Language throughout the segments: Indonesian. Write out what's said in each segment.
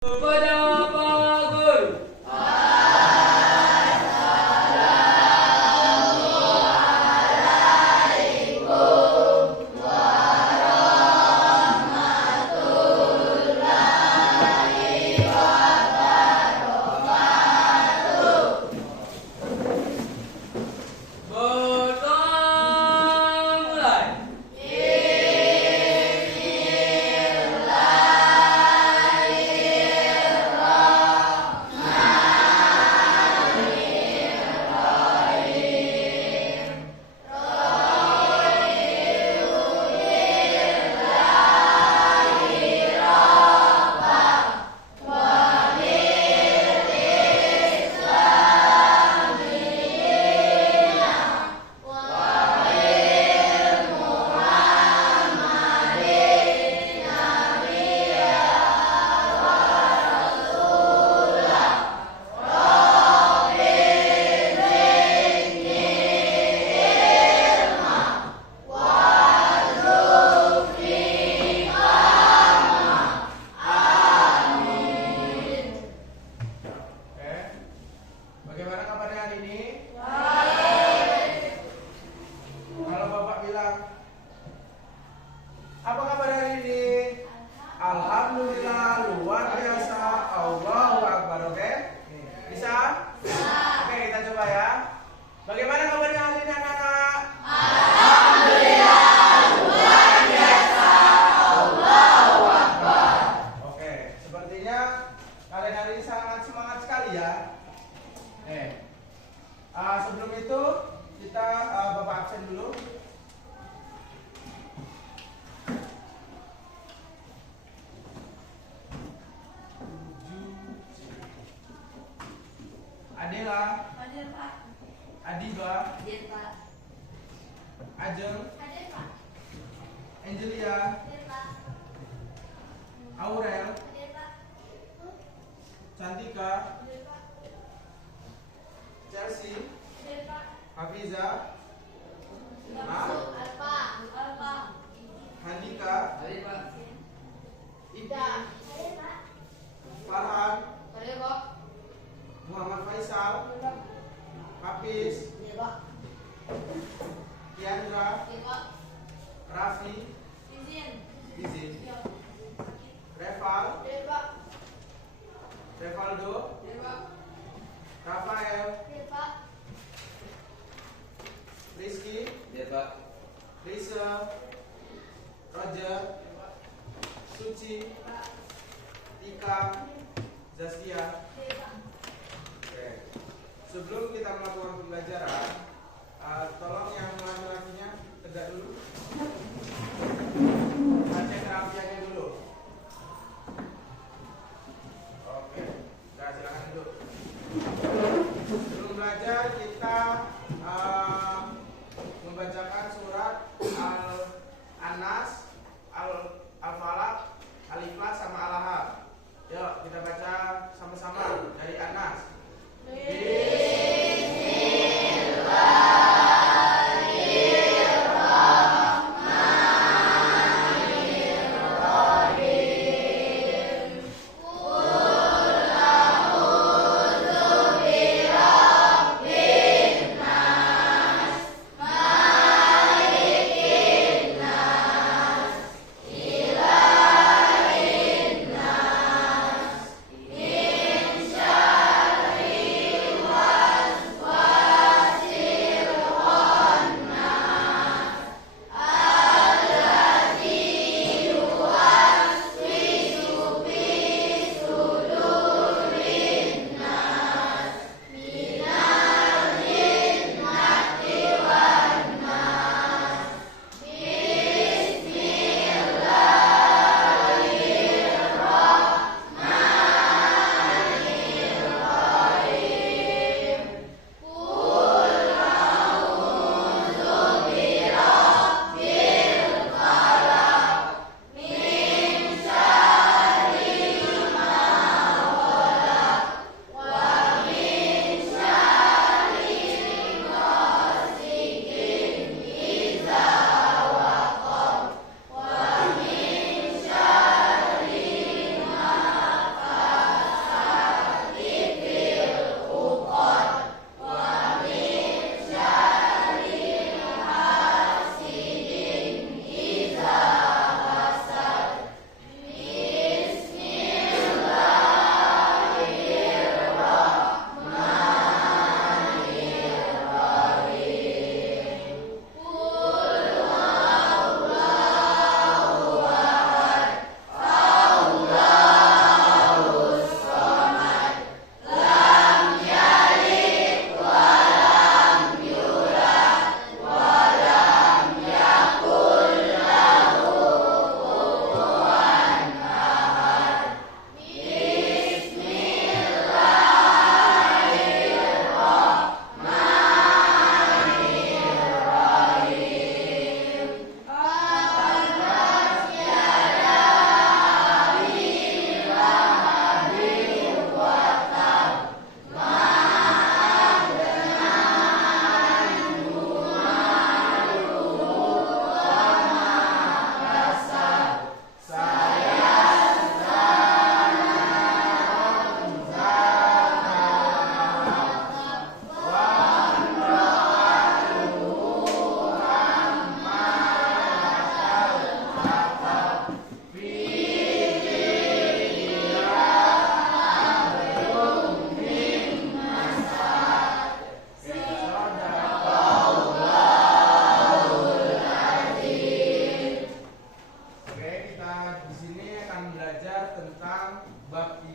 Kepada Pak Guru. Bagaimana kabarnya hari ini? Kalau Bapak bilang, apa kabar hari ini? Alhamdulillah, luar biasa, Allahu Akbar, oke? Bisa? Oke, kita coba ya. Bagaimana kabarnya hari ini anak-anak? Alhamdulillah, luar biasa, Allahu Akbar. Oke, sepertinya kalian hari ini sangat semangat sekali ya. Sebelum itu kita Bapak absen dulu. Adela, Hadir Pak. Adiba, Hadir Pak. Ajeng, Hadir Pak. Angelia, Hadir Pak. Aurel, Hadir Pak. Cantika, Hadir Pak. Chelsea, Hadir Pak. Hafiza, Masuk. Alfa. Alfa. Handika, Hadir Pak. Ida, Hadir Pak. Farhan, Hadir Pak. Muhammad Faisal, Hafiz, Hadir Pak. Kiandra, Hadir Pak. Raffi, Izin. Izin, Ya. Reval, Hadir Pak. Revaldo, Hadir Pak. Rafael, Hadir Pak. Rizky, Hadir Pak. Risa, Roger, Suci, Tika, Zaskia. Hadir Pak. Oke. Sebelum kita melakukan pembelajaran, tolong yang laki-lakinya tegak dulu. Baca terapiannya dulu. Oke. Nah, silakan duduk. Sebelum belajar kita membacakan surat Al-Anas, Al-Falaq, Al-Ikhlas sama Al-Ahad. Yuk kita baca sama-sama dari Anas.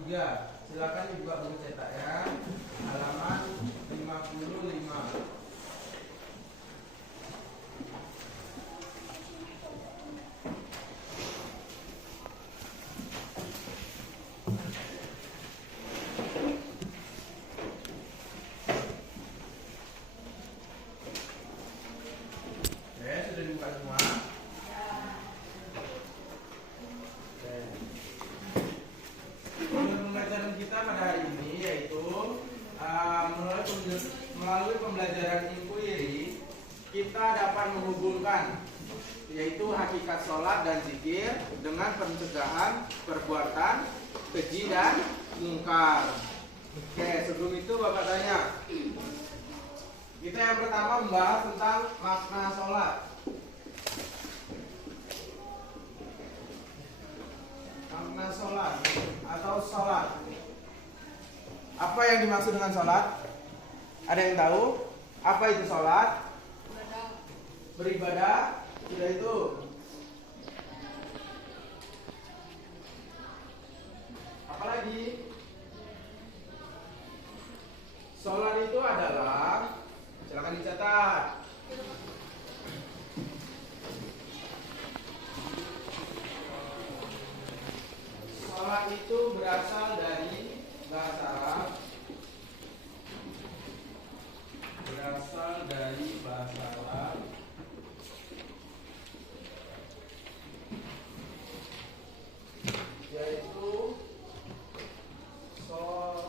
3. Silakan dibuka buku cetak ya. Halaman 55. Sudah dibuka semua? Pembelajaran kita pada hari ini yaitu melalui pembelajaran inquiry kita dapat menghubungkan yaitu hakikat sholat dan zikir dengan pencegahan perbuatan keji dan mungkar. Oke, sebelum itu Bapak tanya. Kita yang pertama membahas tentang makna sholat. Makna sholat atau sholat. Apa yang dimaksud dengan sholat? Ada yang tahu? Apa itu sholat? Beribadah. Sudah itu. Apalagi? Sholat itu adalah, silakan dicatat. Sholat itu berasal dari bahasa Arab. Yaitu sholat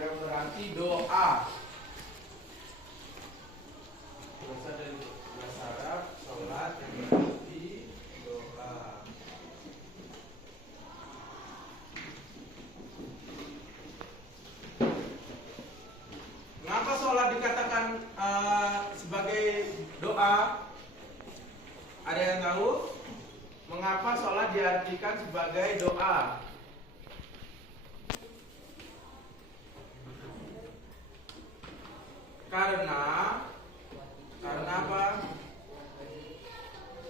yang berarti doa. Berasal dari bahasa Arab, sholat yang berarti doa. Mengapa sholat dikatakan sebagai doa? Ada yang tahu? Mengapa sholat diartikan sebagai doa? Karena apa?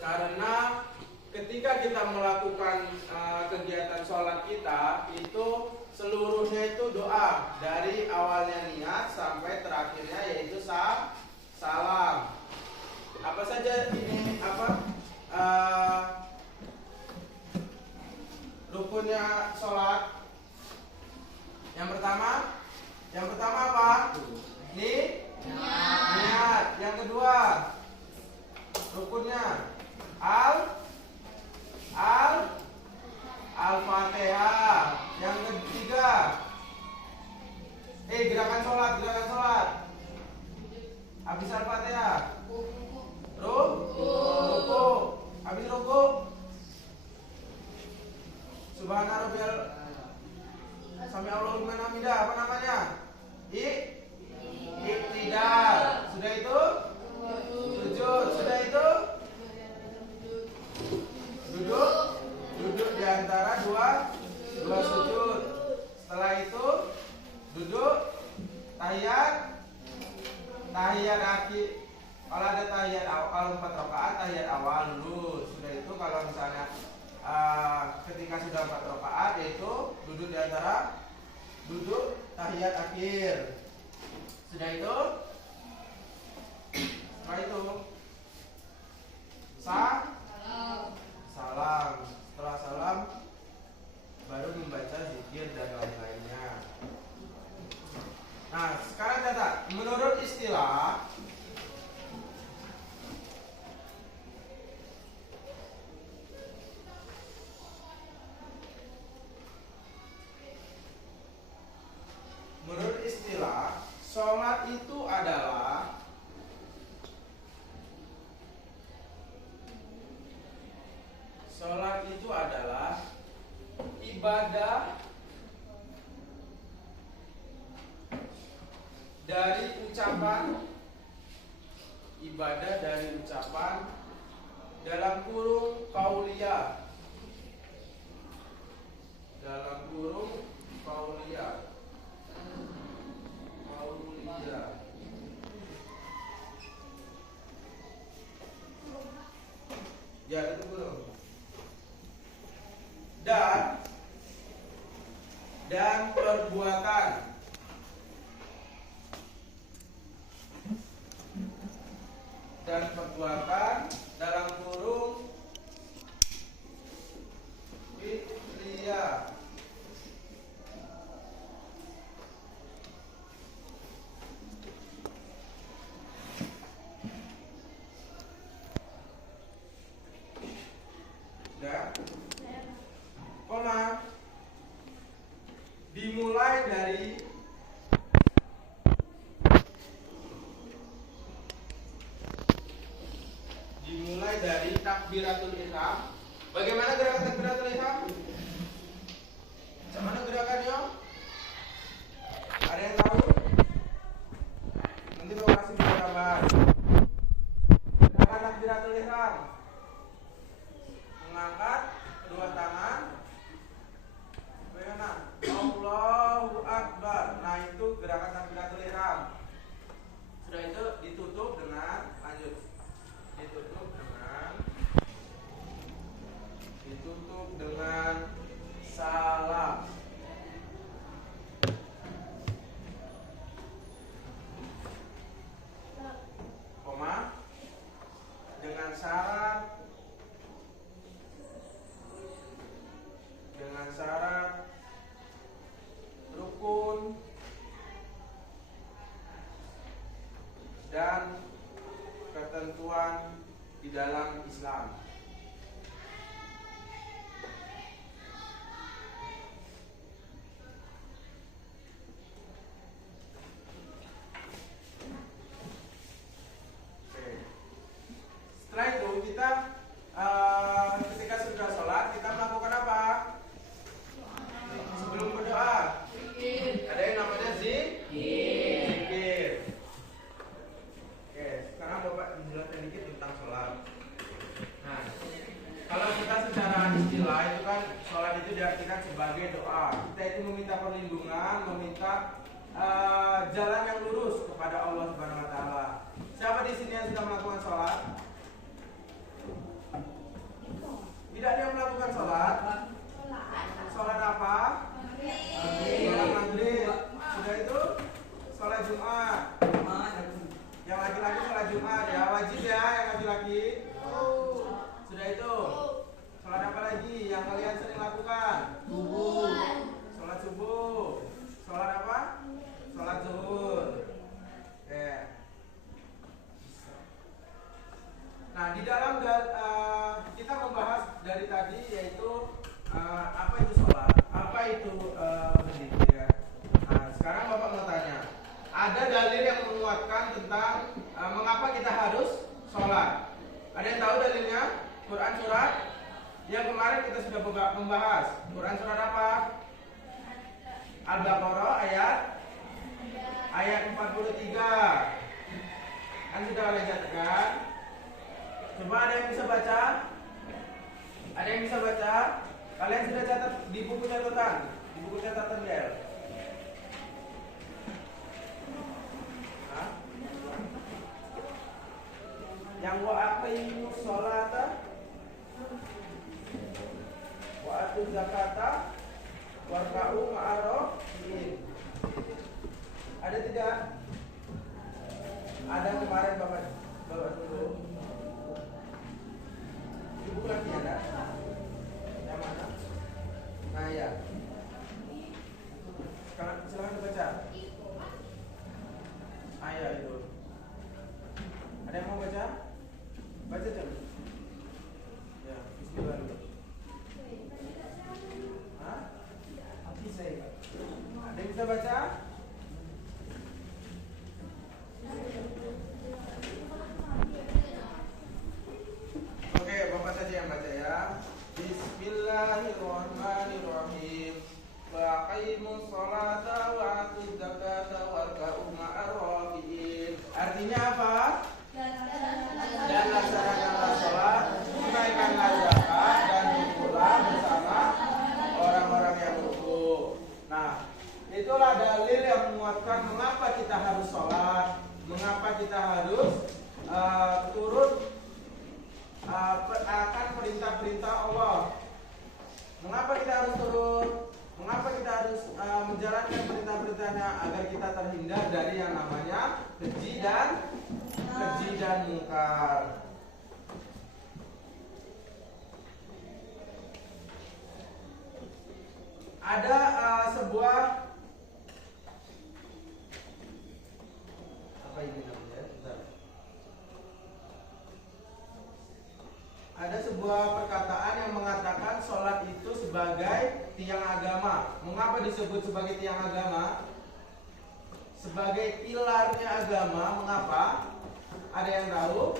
Karena ketika kita melakukan kegiatan sholat kita itu seluruhnya itu doa, dari awalnya niat sampai terakhirnya yaitu salam. Apa saja ini rukunnya sholat? Yang pertama apa? Niat. Yang kedua rukunnya Al-Fatihah. Yang ketiga gerakan sholat. Habis Al-Fatihah ruku. Habis ruku Subhana rabbiyal sami Allahu liman hamidah. Apa namanya? Iktidal. Sudah itu sujud. Sudah itu duduk di antara dua sujud. Setelah itu duduk tahiyat akhir. Kalau ada tahiyat awal 4 rakaat, tahiyat awal dulu. Sudah itu kalau misalnya ketika sudah 4 rakaat yaitu duduk di antara duduk tahiyat akhir. Sudah itu setelah itu salam. Setelah salam baru membaca zikir dan lain-lainnya. Nah, sekarang catat. Menurut istilah sholat itu adalah ibadah dari ucapan dalam kurung qauliyah. Ya, itu dulu. Dan perbuatan. Dan perbuatan dalam kurung fi'liyah. Ya. Koma. Dimulai dari takbiratul ihram. Bagaimana gerakan takbiratul ihram? Bagaimana gerakannya? Ada yang tahu? Nanti Bapak kasih gambar. Gerakan takbiratul ihram. Mengangkat kedua tangan. Bagaimana? Allahu Akbar. Nah, itu gerakan takbiratul ihram. Sudah itu ditutup dengan lanjut. Ditutup dengan salam. Koma. Dengan syarat rukun dan ketentuan di dalam Islam. Oke. Setelah itu kita ketika sudah sholat kita melakukan apa? Sebelum berdoa, ada yang namanya zikir. Oke, sekarang Bapak menjelaskan dikit tentang sholat. Nah, kalau kita secara istilah itu kan sholat itu diartikan sebagai doa. Kita itu meminta perlindungan, meminta jalan yang lurus kepada Allah Subhanahu Wa Taala. Siapa di sini yang sudah melakukan sholat? Tidak ada yang melakukan sholat. Sholat apa? Sholat maghrib. Sudah itu sholat Jumat. Yang laki-laki sholat Jumat ya, wajib ya yang laki-laki. Sudah itu. Sholat apa lagi yang kalian sering lakukan? Subuh. Sholat subuh. Sholat apa? Sholat zuhur. Oke. Nah, di dalam kita membahas dari tadi yaitu apa itu sholat, apa itu berzikir ya. Nah, sekarang Bapak mau tanya, ada dalil yang menguatkan tentang mengapa kita harus sholat? Ada yang tahu dalilnya? Quran surat yang kemarin kita sudah membahas. Quran surat apa? Al-Baqarah ayat 43. Kan sudah kalian catatkan? Coba ada yang bisa baca? Ada yang bisa baca? Kalian sudah catat di buku catatan? Di buku catatan Del? Hah? Yang wa aqimus sholata wa atuz zakata warka'u ma'arrafiin. Ada tidak? Ada kemarin Bapak dulu. Di buku lagi ada? Yang mana? Nah ya. Sekarang silakan baca. Ayat itu. Ada yang mau baca? Baca dulu. Ya, bismillah dulu. Hah? Ada yang bisa baca? Oke, Bapak saja yang baca ya. perintah-perintah Allah. Mengapa kita harus turun? Mengapa kita harus menjalankan perintah-perintahnya? Agar kita terhindar dari yang namanya keji dan mungkar. Ada sebuah apa ini namanya? Bentar. Ada sebuah perkataan yang mengatakan sholat itu sebagai tiang agama. Mengapa disebut sebagai tiang agama? Sebagai pilarnya agama. Mengapa? Ada yang tahu?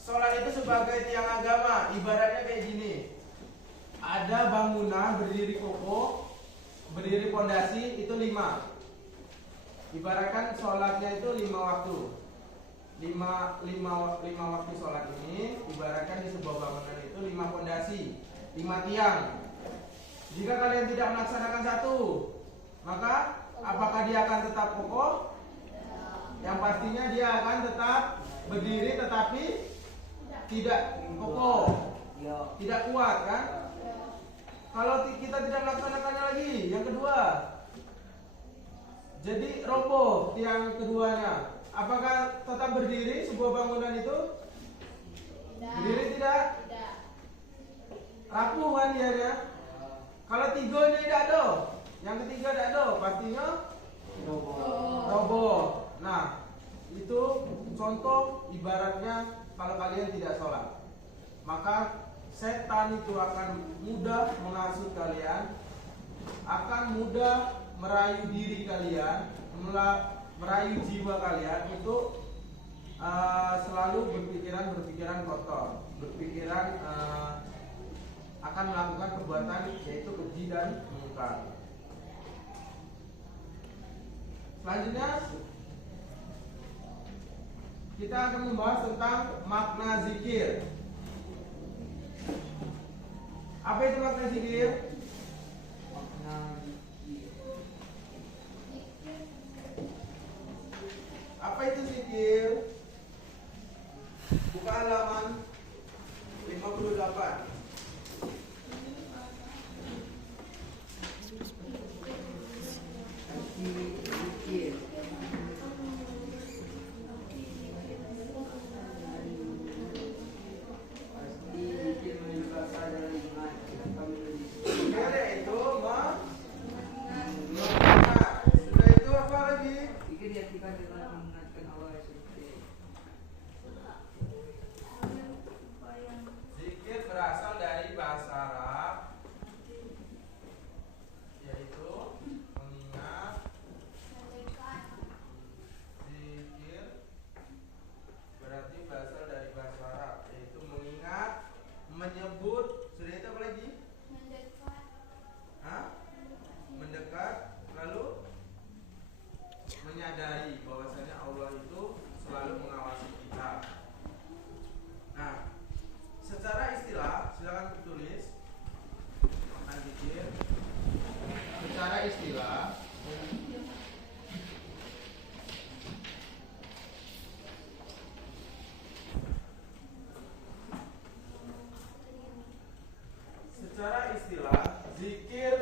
Sholat itu sebagai tiang agama. Ibaratnya kayak gini. Ada bangunan berdiri kokoh, berdiri pondasi itu 5. Ibaratkan sholatnya itu 5 waktu. 5 waktu sholat ini ibaratkan di sebuah bangunan itu 5 pondasi, 5 tiang. Jika kalian tidak melaksanakan satu, maka apakah dia akan tetap kokoh? Yang pastinya dia akan tetap berdiri tetapi tidak kokoh, tidak kuat kan? Kalau kita tidak melaksanakannya lagi, yang kedua, jadi roboh tiang keduanya. Apakah tetap berdiri sebuah bangunan itu? Berdiri tidak? Rapuh kan dianya? Kalau 3 ini tidak ada, yang ketiga tidak ada, pastinya roboh. Nah, itu contoh ibaratnya kalau kalian tidak sholat, maka setan itu akan mudah menghasut kalian, akan mudah merayu diri kalian, merayu jiwa kalian untuk selalu berpikiran kotor, berpikiran akan melakukan perbuatan yaitu keji dan mungkar. Selanjutnya kita akan membahas tentang makna zikir. Apa itu makna zikir? Apa itu zikir? Buka halaman 58. Zikir berasal dari bahasa Arab, yaitu mengingat. Zikir berarti berasal dari bahasa Arab, yaitu mengingat, menyebut. Sudah itu apa lagi? Mendekat, lalu menyadari bahwasanya Allah itu selalu mengawasi kita. Nah, secara istilah, silakan ditulis makna zikir. Secara istilah, zikir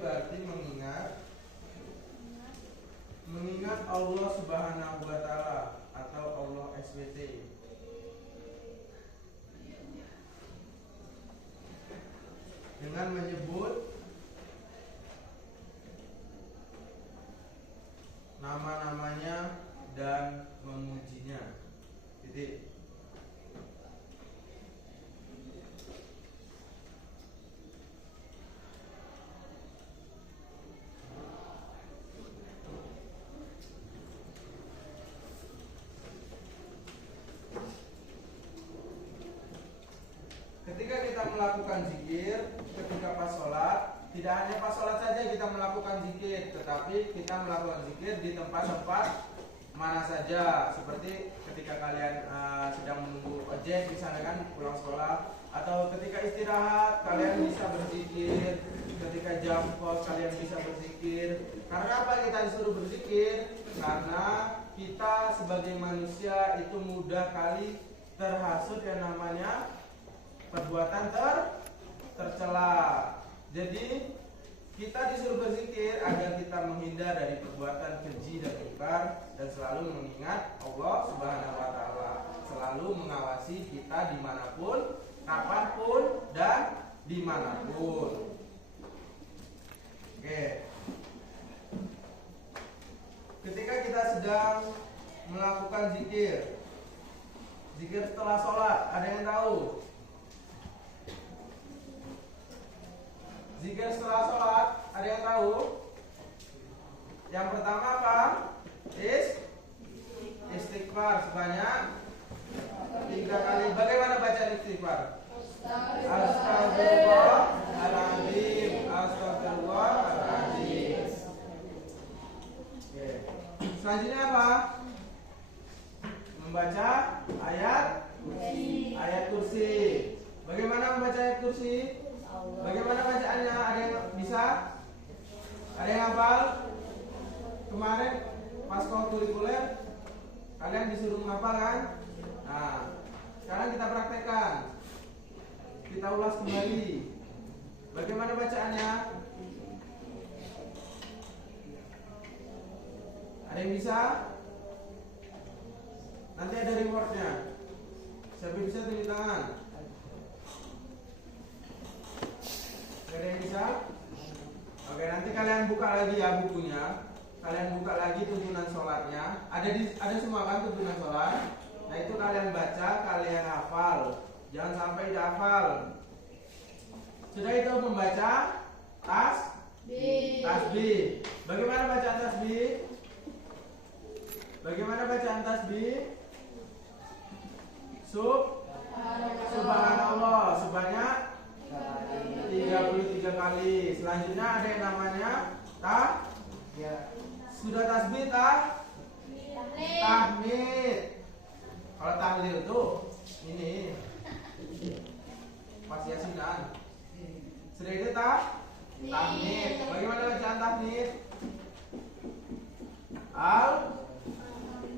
berarti mengingat, mengingat Allah Subhanahu wa Ta'ala atau Allah SWT, dengan menyebut nama-namanya dan memujinya. Titik. Ketika kita melakukan zikir, ketika pas sholat, tidak hanya pas sholat saja kita melakukan zikir, tetapi kita melakukan zikir di tempat-tempat mana saja saja, seperti ketika kalian sedang menunggu ojek misalnya kan pulang sekolah, atau ketika istirahat kalian bisa berzikir, ketika jam kos kalian bisa berzikir. Karena apa kita disuruh berzikir? Karena kita sebagai manusia itu mudah kali terhasut yang namanya perbuatan tercela. Jadi kita disuruh berzikir agar kita menghindar dari perbuatan keji dan mungkar dan selalu mengingat Allah Subhanahu wa taala, selalu mengawasi kita dimanapun, kapanpun dan dimanapun. Oke. Ketika kita sedang melakukan zikir setelah sholat, ada yang tahu? Zikir setelah sholat, ada yang tahu? Yang pertama apa? Istighfar sebanyak 3 kali. Bagaimana baca istighfar? Astagfirullahaladzim, astagfirullahaladzim. Oke. Selanjutnya apa? Membaca ayat kursi. Bagaimana membaca ayat kursi? Bagaimana bacaannya? Ada yang bisa? Ada yang hafal? Kemarin pas kurikuler kalian disuruh menghafal kan? Nah, sekarang kita praktekkan. Kita ulas kembali. Bagaimana bacaannya? Ada yang bisa? Nanti ada rewardnya. Siapa yang bisa tunjuk tangan? Ada yang bisa? Oke, nanti kalian buka lagi ya bukunya. Kalian buka lagi tuntunan sholatnya. Ada semua kan tuntunan sholat. Nah itu kalian baca, kalian hafal. Jangan sampai tidak hafal. Sudah itu membaca tasbih. Bagaimana bacaan tasbih? Bagaimana bacaan tasbih? Subhanallah sebanyak 33 kali. Selanjutnya ada yang namanya sudah tasbih tahmid. Kalau tahlil itu ini pas yasinan. Sudah itu tahmid. Bagaimana bacaan tahmid?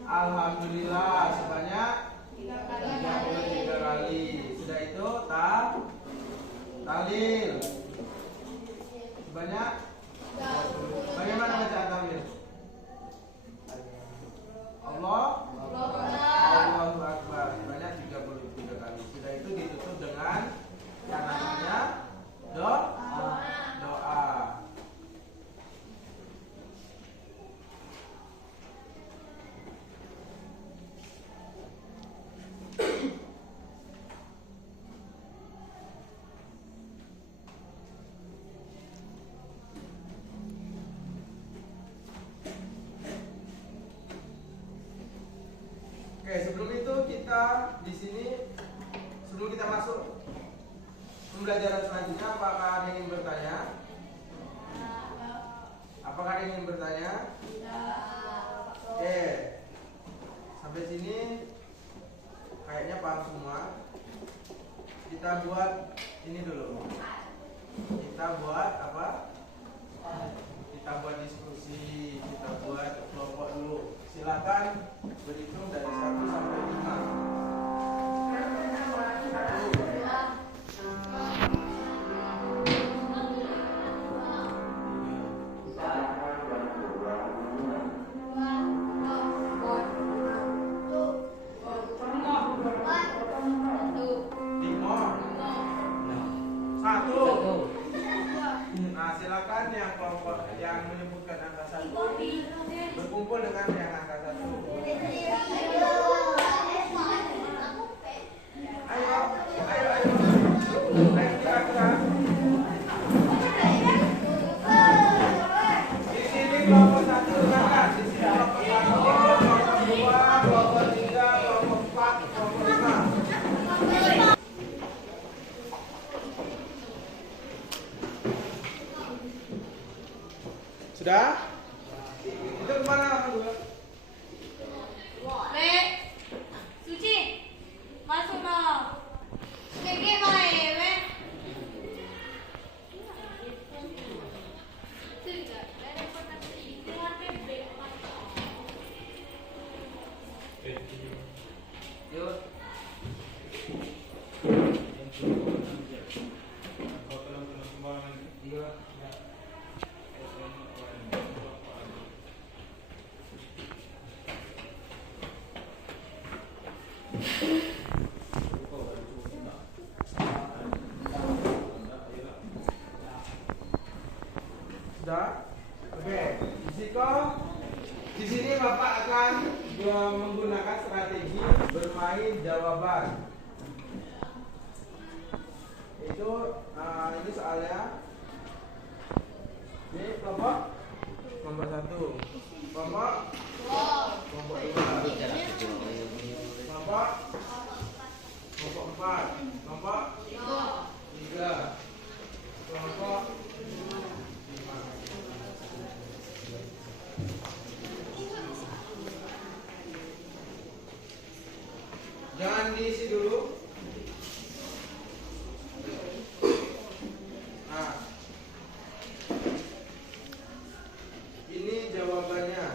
Alhamdulillah sebanyak 33 kali. Sudah itu tahlil sebanyak. Bagaimana bacaan tahlil? Allahu Akbar sebanyak 33 kali. Sudah itu ditutup dengan yang namanya doa. Oke, sebelum itu kita di sini, sebelum kita masuk pembelajaran selanjutnya, apakah ada yang ingin bertanya? Apakah ada yang ingin bertanya? Oke, sampai sini kayaknya paham semua. Kita buat ini dulu. Kita buat apa? Kita buat diskusi, kita buat kelompok dulu. Silakan berhitung dari 1 sampai 5. 1. Nah, silakan yang kelompok yang menyebutkan angka 1 berkumpul dengan yang angka 1. Ayo. Yuk. Iya. Sudah? Oke, Risiko. Di sini Bapak akan menggunakan strategi bermain jawaban. Itu ini soalnya. Ini kelompok 1. Kelompok 2. Kelompok 4. Kelompok 3. Kelompok 5. Jangan diisi dulu. Nah, ini jawabannya.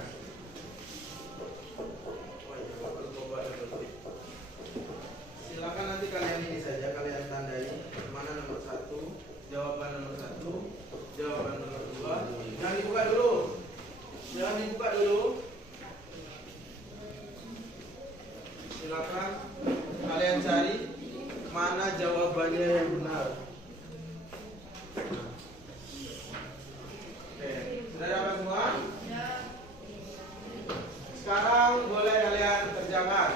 Silakan nanti kalian ini saja, kalian tandai mana nomor 1, jawaban nomor 1, jawaban nomor 2. Jangan dibuka dulu. Jangan dibuka dulu. Silakan kalian cari mana jawabannya yang benar. Oke, sudah dapat semua? Sekarang boleh kalian kerjakan.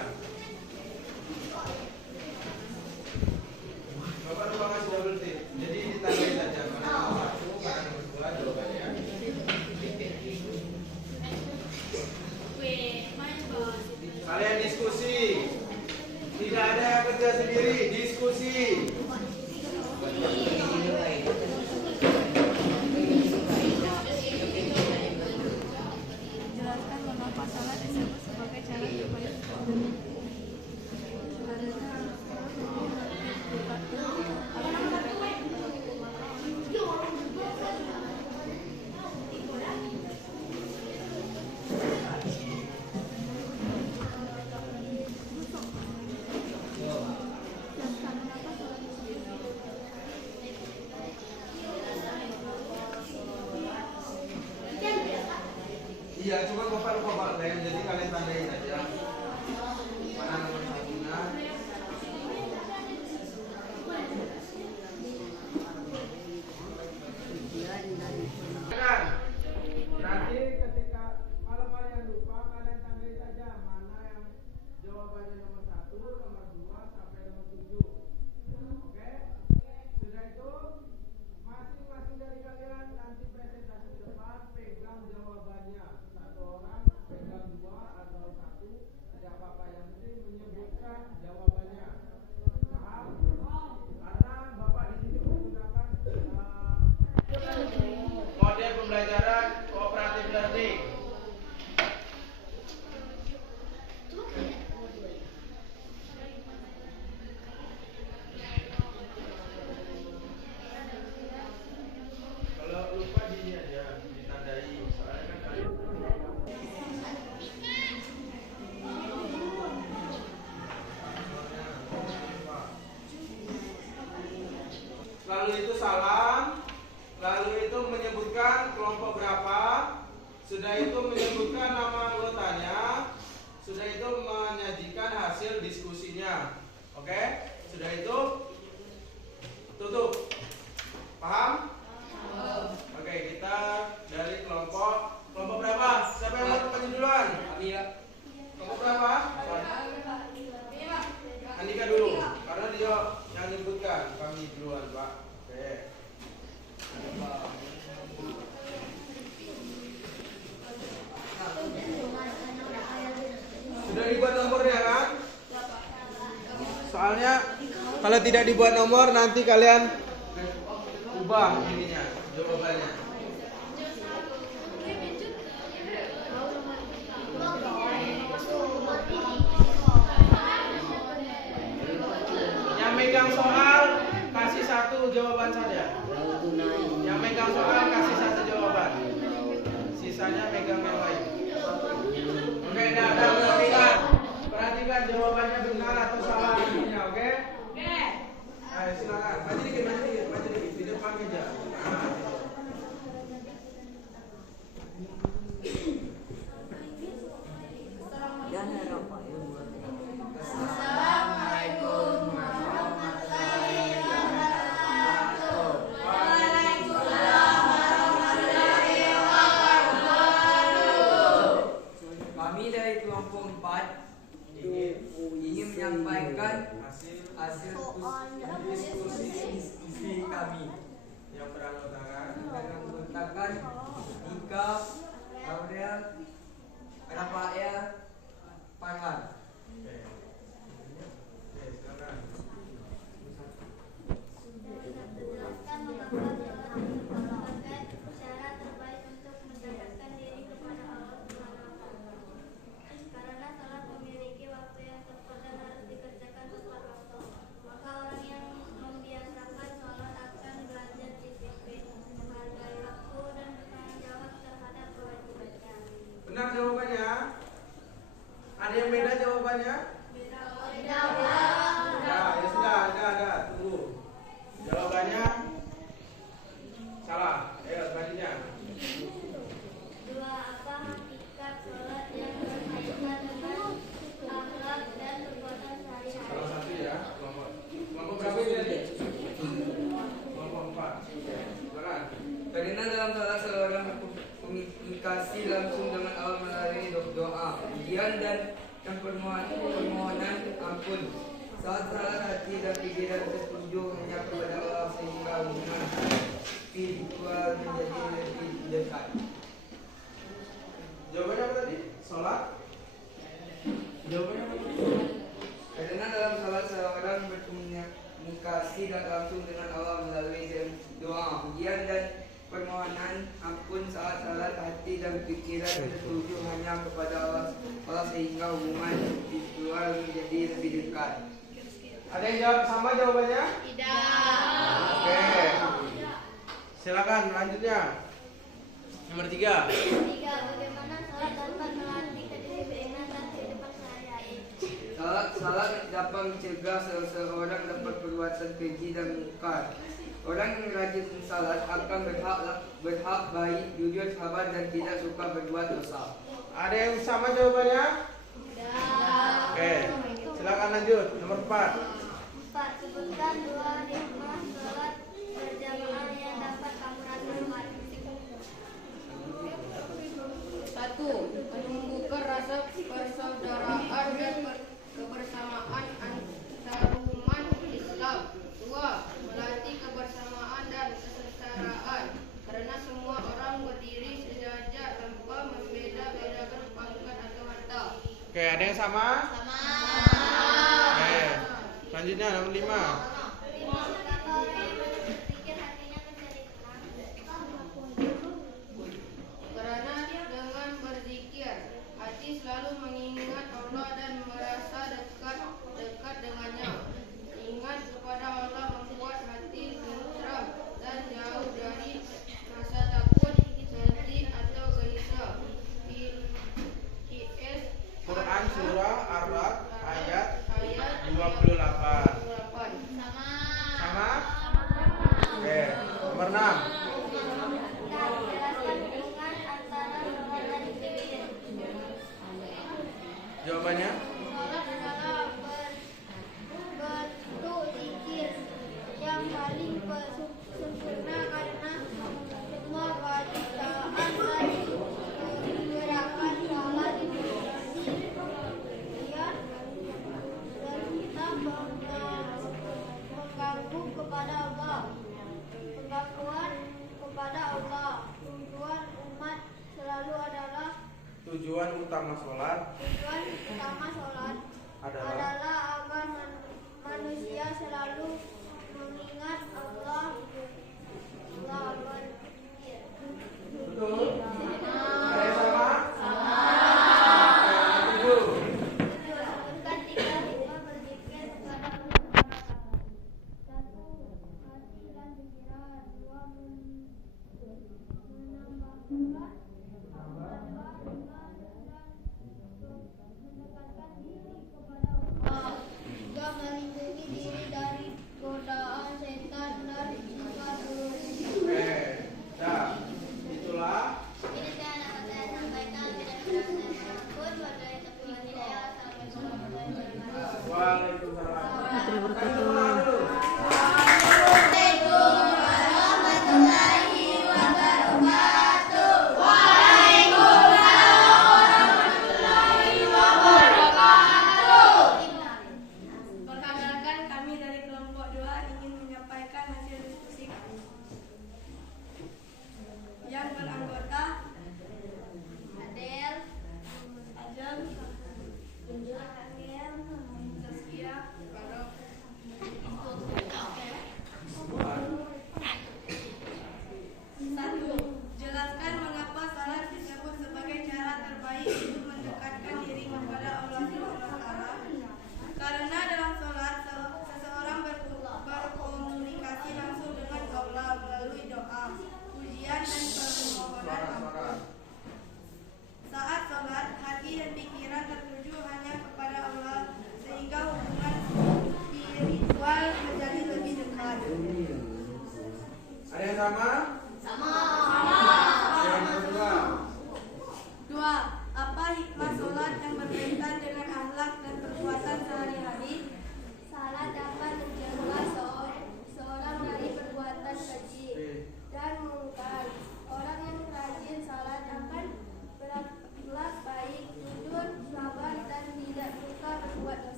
Bapak lupa ngasih double tip, jadi ditandai saja mana nomor 1, mana nomor 2 jawabannya. Kalian diskusi. Tidak ada yang kerja sendiri, diskusi. Jelaskan mengapa salah disebut sebagai cara terbaik. Iya, cuma Bapak lupa Pak Glenn, jadi kalian tandai saja. Mana nomor 1-nya? Kan? Nanti ketika kalau kalian lupa, kalian tandai saja mana yang jawabannya nomor 1, nomor 2 sampai nomor 7. Oke? Sudah itu masing-masing dari kalian nanti presentasi di depan pegang jawabannya. Satu orang pegang 2 atau 1, tidak apa-apa, yang penting menyebutkan jawabannya. Paham? Karena Bapak di sini menggunakan model pembelajaran cooperative learning. Kalau lupa di ini aja, ditandai. Soalnya kan kalian lalu itu salam, lalu itu menyebutkan kelompok berapa, sudah itu menyebutkan nama anggotanya, sudah itu menyajikan hasil diskusinya. Oke, sudah itu tutup. Paham? Oke, kita dari kelompok berapa? Siapa yang mau bertanya duluan? Kelompok berapa? Andika dulu, karena dia yang menyebutkan. Kami duluan, Pak. Oke. Sudah dibuat nomornya kan? Soalnya kalau tidak dibuat nomor nanti kalian ubah ininya, jawabannya. Yang megang soal kasih 1 jawaban saja. Yang megang soal kasih 1 jawaban. Sisanya megang yang lain. Oke, dah, ingin menyampaikan hasil diskusi kami yang beranggotakan mengatakan Ika, Aurel, Rafael, Pangan. Oke. Oke, silakan. Menjelaskan mengapa sholat itu merupakan syarat terbaik untuk mendekatkan diri kepada Allah Subhanahu wa Ta'ala. Karena sholat memiliki waktu yang tepat dan harus dikerjakan tepat waktu. Maka orang yang membiasakan sholat akan belajar disiplin, menghargai waktu dan bertanggung jawab terhadap kewajibannya. Benar jawabannya? Ada yang beda jawabannya? Ya, ya sudah, ada. Tunggu. Jawabannya salah. Ayo, selanjutnya. Dua, apa hakikat sholat yang berkaitan dengan akhlak dan perbuatan Salah sehari-hari? satu ya, kelompok berapa ini tadi? Kelompok 4. Silakan. Karena dalam salah seorang komunikasi langsung dengan Allah melalui doa, pujian dan permohonan ampun. Saat salah hati dan pikiran tertuju hanya kepada Allah sehingga hubungan spiritual menjadi lebih dekat. Jawabannya apa tadi? Sholat? Jawabannya apa tadi? Karena dalam salah seorang berkomunikasi dan langsung dengan Allah melalui doa, pujian dan permohonan ampun saat salat hati dan pikiran tertuju hanya kepada Allah sehingga hubungan spiritual menjadi lebih dekat. Ada yang jawab sama jawabannya? Tidak. Oke. Silakan selanjutnya. Nomor 3. Tiga, bagaimana sholat dapat melatih kedisiplinan dan kehidupan sehari-hari? Salat dapat mencegah seseorang dapat perbuatan keji dan mungkar. Orang yang rajin salat akan berhak baik, jujur, sabar dan tidak suka berbuat dosa. Ada yang sama jawabannya? Tidak. Oke. Silakan lanjut. Nomor 4. 4. Sebutkan dua hikmah sholat berjamaah yang dapat kamu rasakan. 1. Menumbuhkan rasa persaudaraan dan kebersamaan antarumat Islam. 2. Melatih kebersamaan dan kesetaraan karena semua orang berdiri sejajar tanpa membeda-bedakan pangkat atau harta. Oke, ada yang sama? Oke. Selanjutnya nomor 5. 5. Mengapa orang yang berpikir hatinya menjadi tenang? Karena dengan berzikir hati selalu mengingat Allah dan merasa dekat dengannya. Ingat kepada Allah membuat hati tentram dan jauh dari rasa takut, sedih atau gelisah. Quran surah Ar-Ra'd ayat ayat 28. 28. Sama? Oke. Nomor 6. Jelaskan hubungan antara sholat dan zikir. Jawabannya? Sholat adalah bentuk zikir yang paling sempurna karena semua bacaan dan gerakan sholat dimengerti dan kita mengganggu kepada Allah, pengakuan kepada Allah. Tujuan utama sholat adalah agar manusia selalu mengingat Allah berzikir. Betul? Ada yang sama? Oke, Sebutkan 3 hikmah berzikir kepada masyarakat. 1. Hati dan pikiran. 2. Menambahkan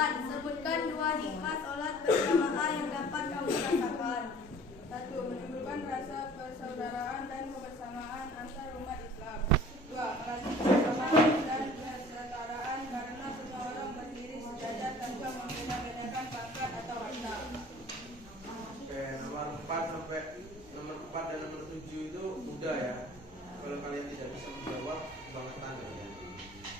Silakan sebutkan 2 hikmah sholat berjamaah yang dapat kamu rasakan. 1. Menimbulkan rasa persaudaraan dan kebersamaan antar umat Islam. 2. Melatih kesabaran dan kesetaraan karena semua orang berdiri sejajar tanpa membeda-bedakan pangkat atau harta. Oke, nomor 4 dan nomor 7 itu mudah ya. Kalau kalian tidak bisa menjawab, bangetan ya.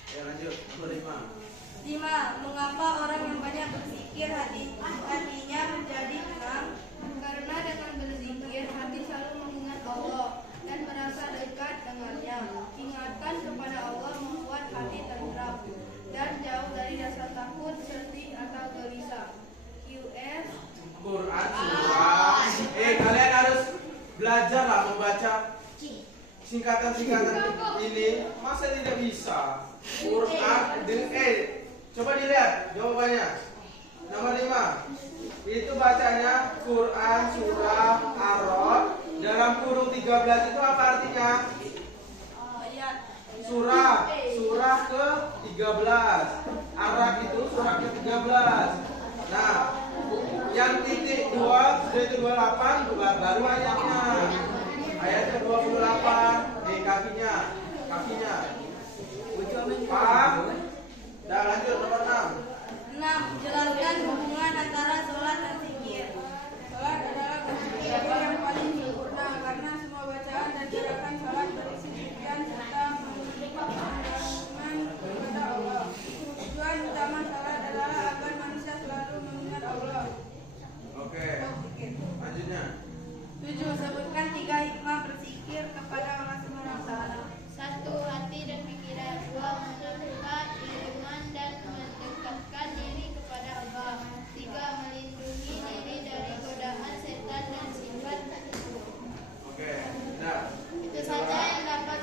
Ya lanjut, nomor 5. 5. Mengapa orang yang banyak berzikir hatinya menjadi tenang? Karena dengan berzikir hati selalu mengingat Allah dan merasa dekat dengannya. Ingatkan kepada Allah membuat hati tenteram dan jauh dari rasa takut, sedih atau gelisah. QS Quran surah. Kalian harus belajar lah membaca singkatan-singkatan ini. Masa tidak bisa? Quran coba dilihat jawabannya. Nomor 5. Itu bacanya Quran surah Ar-Ra'd dalam kurung 13 itu apa artinya? Surah ke-13. Ar-Ra'd itu surah ke-13. Nah, yang titik 2 sudah itu 28 baru ayatnya. Ayatnya 28 di kakinya. Paham? Dah lanjut nomor 6. 6. Jelaskan hubungan antara sholat dan zikir. Salat adalah kegiatan yang paling sempurna karena semua bacaan dan gerakan salat berisi pujian serta pengagungan kepada Allah. Tujuan utama salat adalah agar manusia selalu mengingat Allah. Oke. Lanjutnya. 7. Sebutkan 3 hikmah berzikir kepada Allah Subhanahu wa taala. 1. Hati dan pikiran. 2. Membuka iman dan mendekatkan diri kepada Allah. 3. Melindungi diri dari godaan setan dan sifat buruk. Oke. Nah, Itu saja yang dapat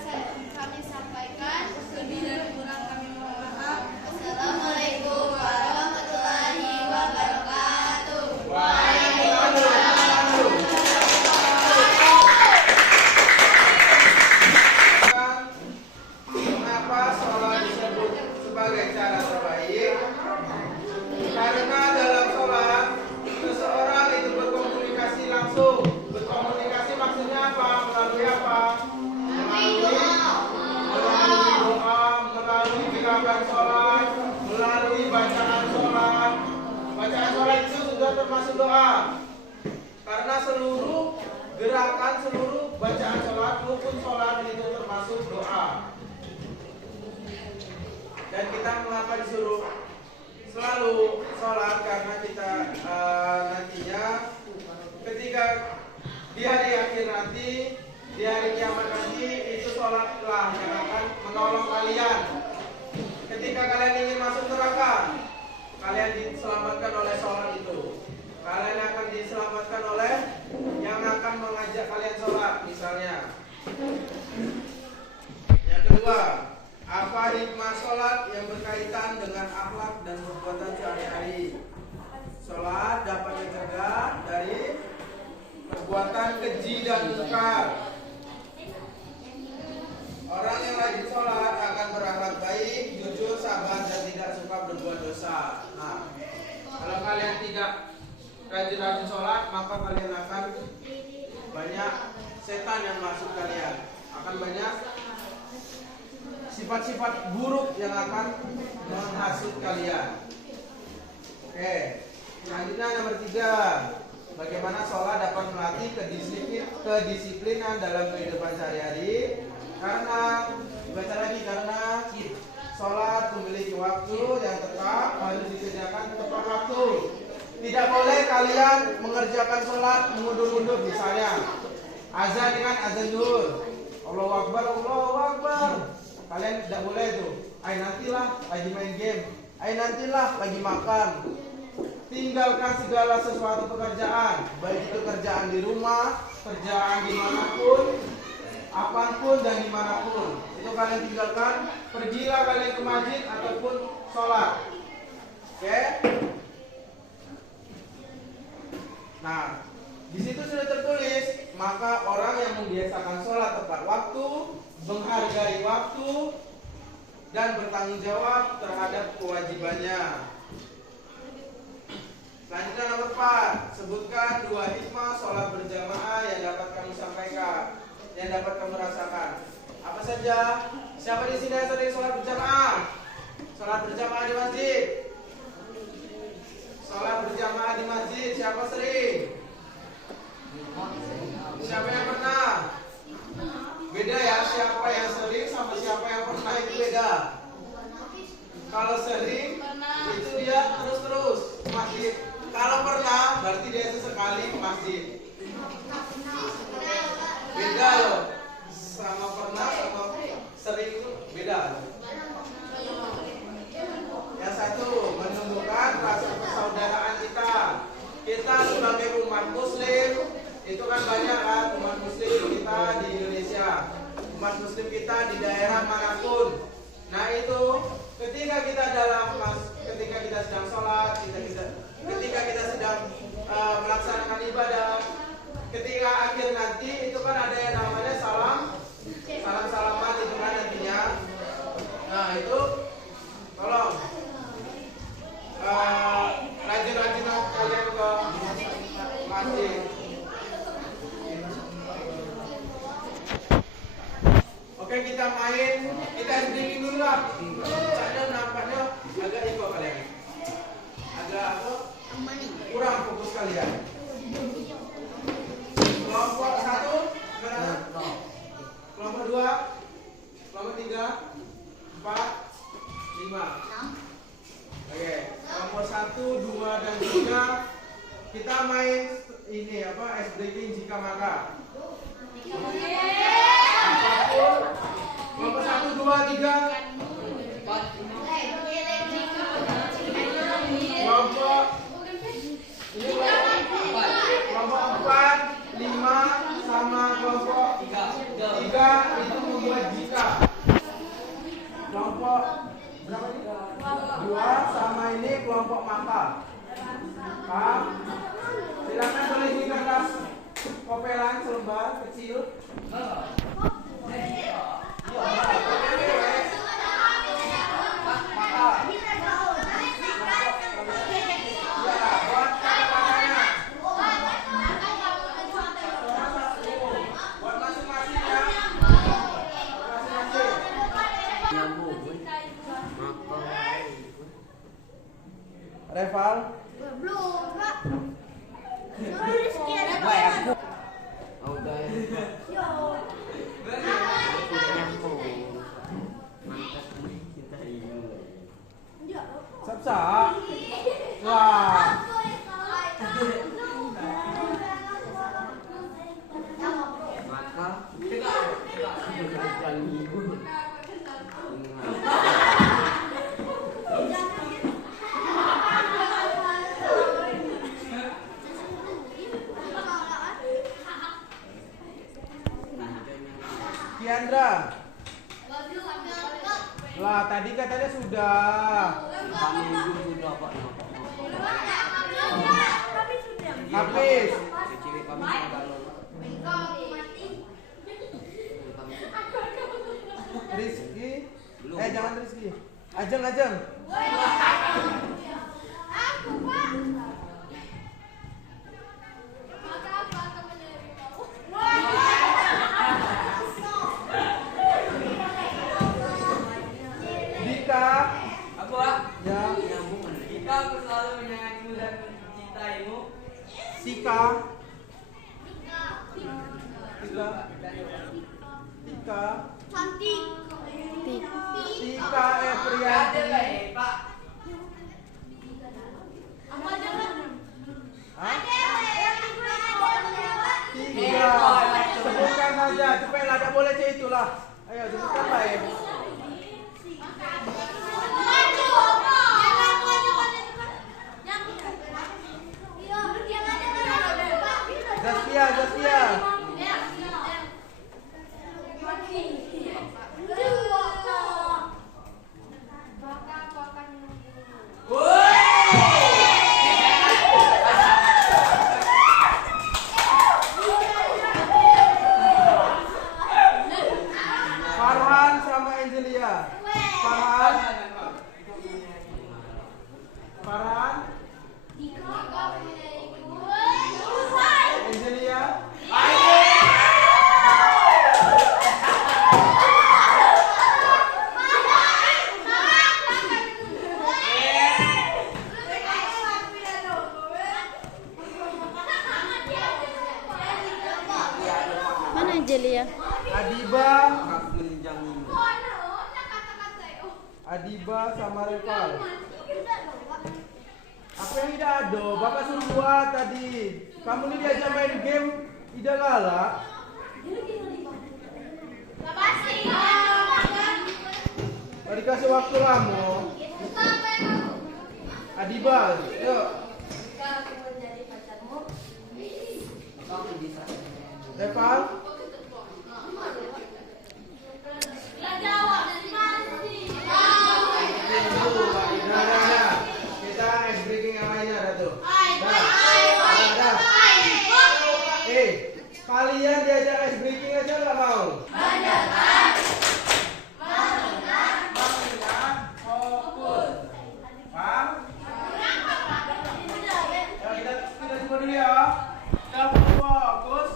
kami sampaikan. Lebih dan kurang kami mohon maaf. Assalamualaikum warahmatullahi wabarakatuh. Mengapa sholat disebut sebagai cara terbaik? Karena dalam sholat seseorang itu berkomunikasi langsung. Berkomunikasi maksudnya apa? Melalui apa? Melalui doa, melalui gerakan sholat, melalui bacaan sholat. Bacaan sholat itu sudah termasuk doa. Karena seluruh gerakan, seluruh bacaan sholat maupun sholat itu termasuk doa. Dan kita mengapa disuruh selalu sholat? Karena kita nantinya ketika di hari akhir nanti, di hari kiamat nanti, itu sholatlah yang akan menolong kalian. Ketika kalian ingin masuk neraka, kalian diselamatkan oleh sholat itu. Kalian akan diselamatkan oleh yang akan mengajak kalian sholat misalnya. Yang kedua, apa hikmah sholat yang berkaitan dengan akhlak dan perbuatan sehari-hari? Sholat dapat mencegah dari perbuatan keji dan munkar. Orang yang rajin sholat akan berakhlak baik, jujur, sabar, dan tidak suka berbuat dosa. Nah, kalau kalian tidak rajin-rajin sholat, maka kalian akan banyak setan yang masuk kalian. Akan banyak sifat-sifat buruk yang akan menghasut kalian. Oke, selanjutnya nomor 3. Bagaimana sholat dapat melatih kedisiplinan dalam kehidupan sehari-hari? Karena dibaca lagi, karena sholat memiliki waktu yang tetap, harus disediakan tepat waktu. Tidak boleh kalian mengerjakan sholat mengundur-undur. Misalnya azan dengan azan zuhur, Allahu Akbar, Allahu Akbar. Kalian tidak boleh itu. Nantilah lagi main game. Nantilah lagi makan. Tinggalkan segala sesuatu pekerjaan, baik itu kerjaan di rumah, kerjaan dimanapun, apapun dan dimanapun. Itu kalian tinggalkan. Pergilah kalian ke masjid ataupun sholat. Oke? Nah, di situ sudah tertulis, maka orang yang membiasakan sholat tepat waktu, menghargai waktu, dan bertanggung jawab terhadap kewajibannya. keempat, sebutkan 2 hikmah sholat berjamaah yang dapat kamu sampaikan, yang dapat kamu rasakan. Apa saja? Siapa di sini yang sering sholat berjamaah? Sholat berjamaah di masjid. Sholat berjamaah di masjid, siapa sering? Siapa yang pernah? Beda ya, siapa yang sering sama siapa yang pernah itu beda. Kalau sering, itu dia terus-terus ke masjid. Kalau pernah, berarti dia sesekali ke masjid. Beda loh. Sama pernah sama sering itu beda. Yang satu, menunjukkan rasa persaudaraan kita. Kita sebagai umat muslim, itu kan banyak kan umat muslim kita di Indonesia, umat muslim kita di daerah manapun. Nah itu ketika kita sedang sholat, ketika kita sedang melaksanakan ibadah, ketika akhir nanti itu kan ada yang namanya salaman itu kan nantinya. Nah itu tolong rajin-rajin kalian ke masjid. Oke, kita main, kita headbanging dulu lah. Soalnya nampaknya agak iko kalian. Agak apa? Kurang fokus kalian. Kelompok 1, gimana? Kelompok 2, kelompok 3, 4, 5. Oke, kelompok 1, 2, dan 3 kita main ini apa? Ice breaking jika maka. Apapun. Kelompok 1, 2, 3, 4. Kelompok ini kelompok 4, 5 sama kelompok 3 itu membuat jika. Kelompok berapa ini? 2 sama ini kelompok maka. Paham? Silakan boleh di kertas kopelan selembar kecil. Reval. Belum, Pak. Sapsa. Wah. Kiandra. Lah tadi katanya sudah. Habis. Rizky. Jangan Rizky. Ajeng. Dika. Aku ah. Ya. Dika, aku selalu menyayangimu dan mencintaimu. Sika. Tika. Cantik. Tika Efriati. Pak. Hah? 3. Sebutkan saja, cepatlah, tidak boleh cek itulah. Ayo sebutkan baik. Zaskia. Maka aku akan Celia. Adiba. Adiba sama Reval. Apa yang tidak ada? Bapak suruh buat tadi. Kamu ini diajak main game tidak galak. Gak dikasih waktu lama. Adiba, yuk. Reval. Kita ice breaking yang lainnya ada tuh. Kalian diajak ice breaking aja nggak mau? Fokus. Paham? Ya, kita coba dulu ya. Kita fokus.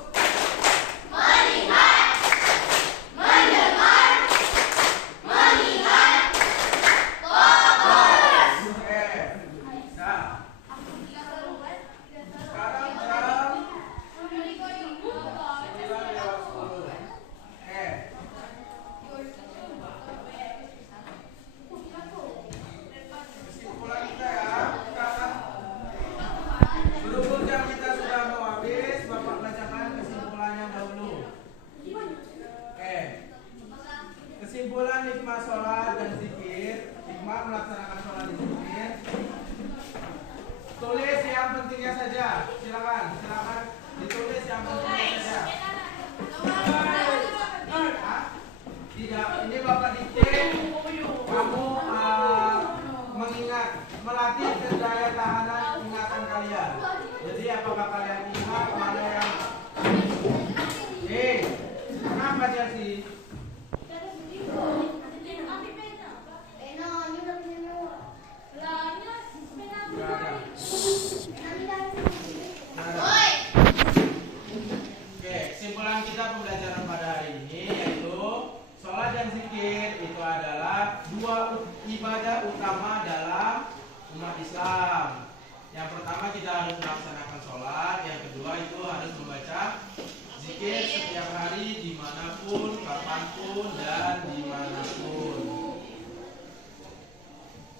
Kesimpulan hikmah sholat dan zikir. Hikmah melaksanakan sholat dan zikir. Tulis yang pentingnya saja. Silakan ditulis yang pentingnya saja. Tidak, ini Bapak dikte. Kamu mengingat, melatih daya tahanan ingatan kalian. Jadi apakah kalian ingat mana yang kenapa dia sih? Oke, kesimpulan kita pembelajaran pada hari ini yaitu sholat dan zikir itu adalah dua ibadah utama dalam umat Islam. Yang pertama kita harus melaksanakan sholat, yang kedua itu harus membaca zikir setiap hari dimanapun, kapanpun, dan dimanapun.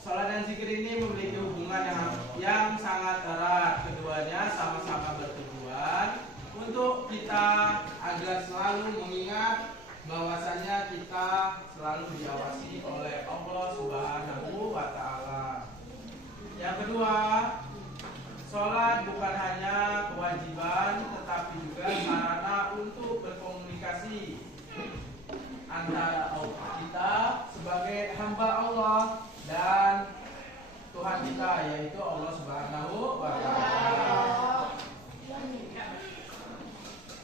Sholat dan zikir ini memiliki hubungan yang sangat erat. Keduanya sama-sama bertujuan untuk kita agar selalu mengingat bahwasannya kita selalu diawasi oleh Allah Subhanahu wa Ta'ala. Yang kedua, sholat bukan hanya kewajiban tetapi juga sarana untuk berkomunikasi antara kita sebagai hamba Allah dan Tuhan kita, yaitu Allah Subhanahu wa Ta'ala.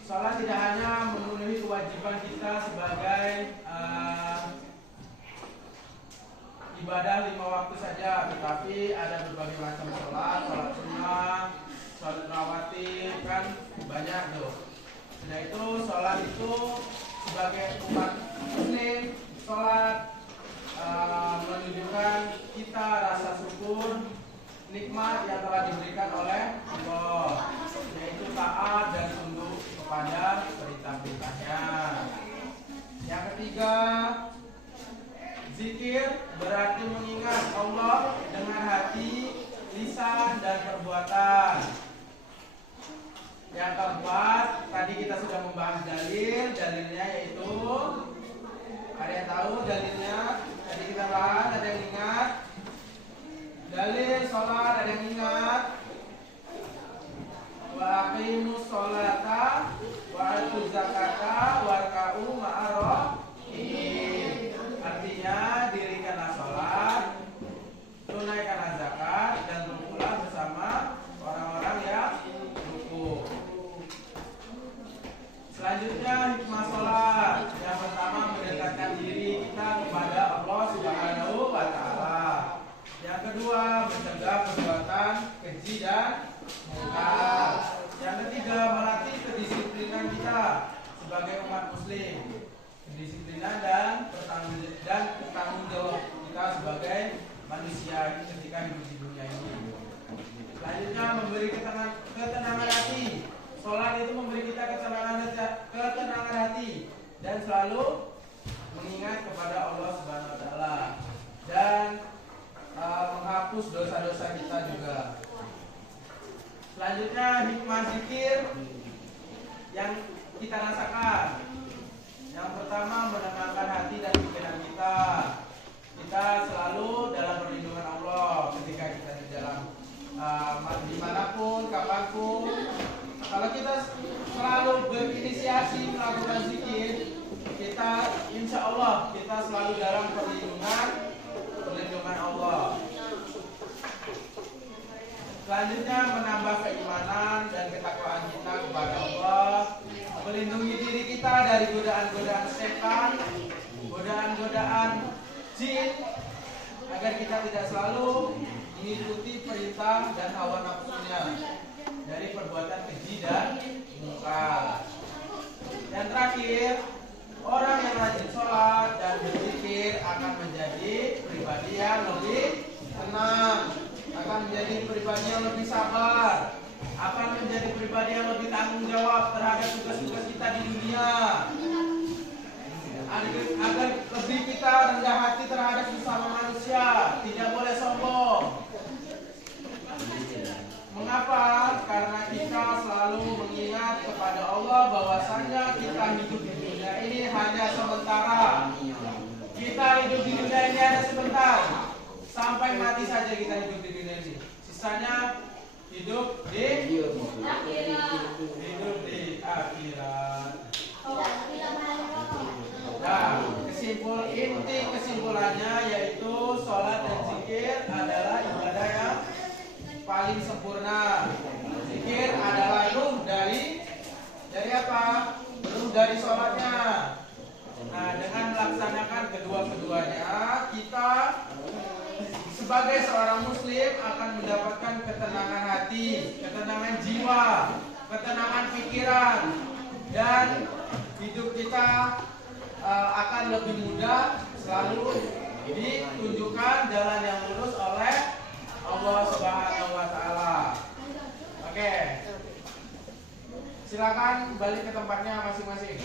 Sholat tidak hanya memenuhi kewajiban kita sebagai ibadah 5 waktu saja, tetapi ada berbagai macam sholat sunnah, sholat rawatib, kan banyak tuh. Nah itu sholat itu sebagai umat muslim, sholat menunjukkan kita rasa syukur nikmat yang telah diberikan oleh Allah, yaitu taat dan tunduk kepada perintah-perintahnya. Yang ketiga, zikir berarti mengingat Allah dengan hati, lisan, dan perbuatan. Yang keempat, tadi kita sudah membahas dalilnya yaitu, ada yang tahu dalilnya? Tadi kita bahas, ada yang ingat? Dalil sholat, ada yang ingat? Wa aqimus sholata wa atuz zakata warka'u ma'ar-raki'in. Artinya dirikanlah sholat, tunaikanlah zakat, dan rukulah bersama orang-orang yang ruku. Selanjutnya hikmah sholat. Yang pertama mendekatkan diri kita kepada Allah Subhanahu wa Ta'ala. Yang kedua mencegah perbuatan keji dan mungkar. Yang ketiga melatih kedisiplinan kita sebagai umat muslim, kedisiplinan dan bertanggung jawab kita sebagai manusia ketika hidup di dunia ini. Selanjutnya memberi ketenangan hati. Sholat itu memberi kita ketenangan hati. selalu mengingat kepada Allah Subhanahu wa taala dan menghapus dosa-dosa kita juga. Selanjutnya hikmah zikir yang kita rasakan. Yang pertama, menenangkan hati dan pikiran kita. Kita selalu dalam perlindungan Allah ketika kita di dalam dimanapun, kapanpun. Kalau kita selalu berinisiasi melakukan zikir, kita insya Allah kita selalu dalam perlindungan Allah. Selanjutnya menambah keimanan dan ketakwaan kita kepada Allah, melindungi diri kita dari godaan-godaan setan, godaan-godaan jin, agar kita tidak selalu mengikuti perintah dan hawa nafsunya dari perbuatan keji dan mungkar. Dan terakhir, orang yang rajin sholat dan berzikir akan menjadi pribadi yang lebih tenang, akan menjadi pribadi yang lebih sabar, akan menjadi pribadi yang lebih tanggung jawab terhadap tugas-tugas kita di dunia, agar lebih kita rendah hati terhadap sesama manusia, tidak boleh sombong. Mengapa? Karena kita selalu mengingat kepada Allah bahwasannya kita hidup di dunia ini hanya sementara. Kita hidup di dunia ini hanya sebentar. Sampai mati saja kita hidup di dunia ini. Sisanya hidup di akhirat. Nah, kesimpulannya yaitu sholat dan zikir adalah ibadah yang paling sempurna. Zikir adalah ruh dari apa? Ruh dari sholatnya. Nah, dengan melaksanakan kedua-keduanya, kita sebagai seorang muslim akan mendapatkan ketenangan hati, ketenangan jiwa, ketenangan pikiran, dan hidup kita akan lebih mudah, selalu ditunjukkan jalan yang lurus oleh Allah Subhanahu wa taala. Oke. Silakan balik ke tempatnya masing-masing.